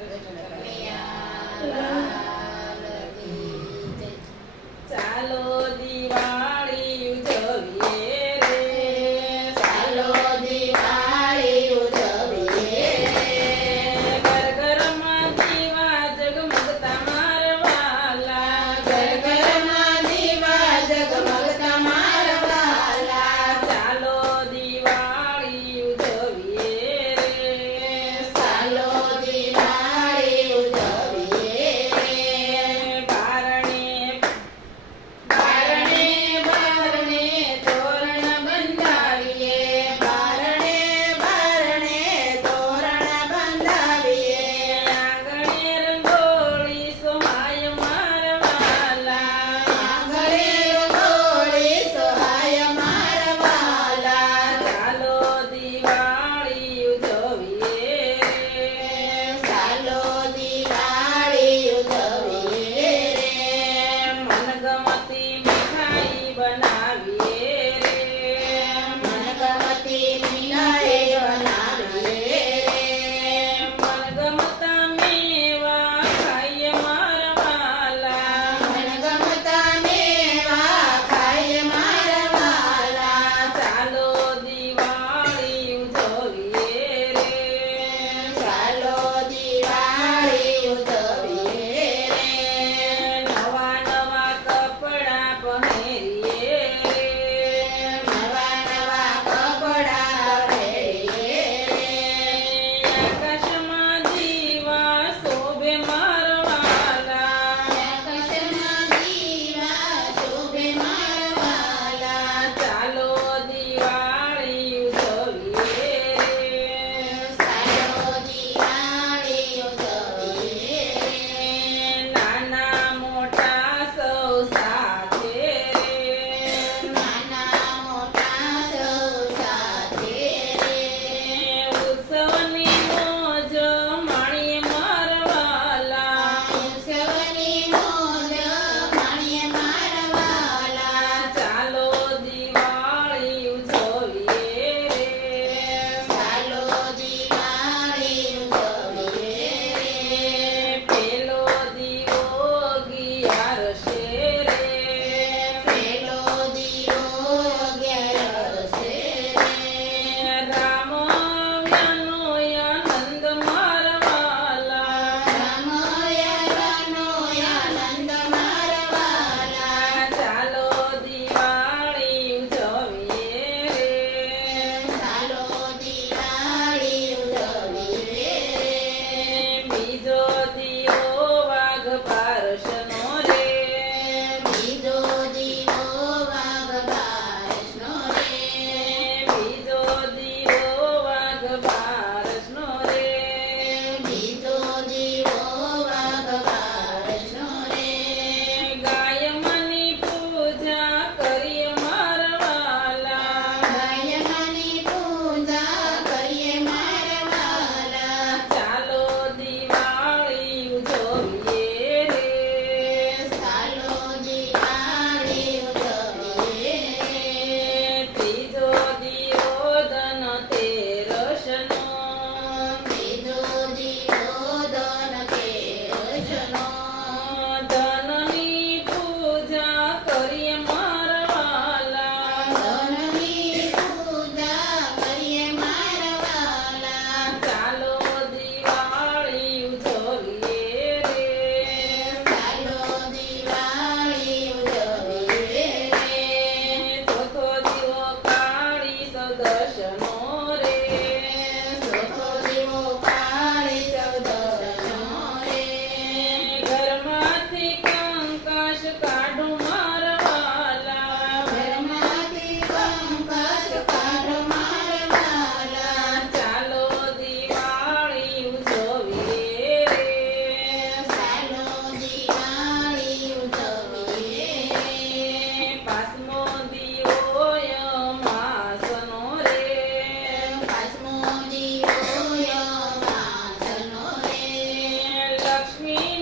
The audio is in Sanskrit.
Thank you. ङ्काश कंकाश मिकंकाश काडु वाला चलो दिवाली उजो ये शिवाी उजे पसमो दिवो यासनो रे लक्ष्मी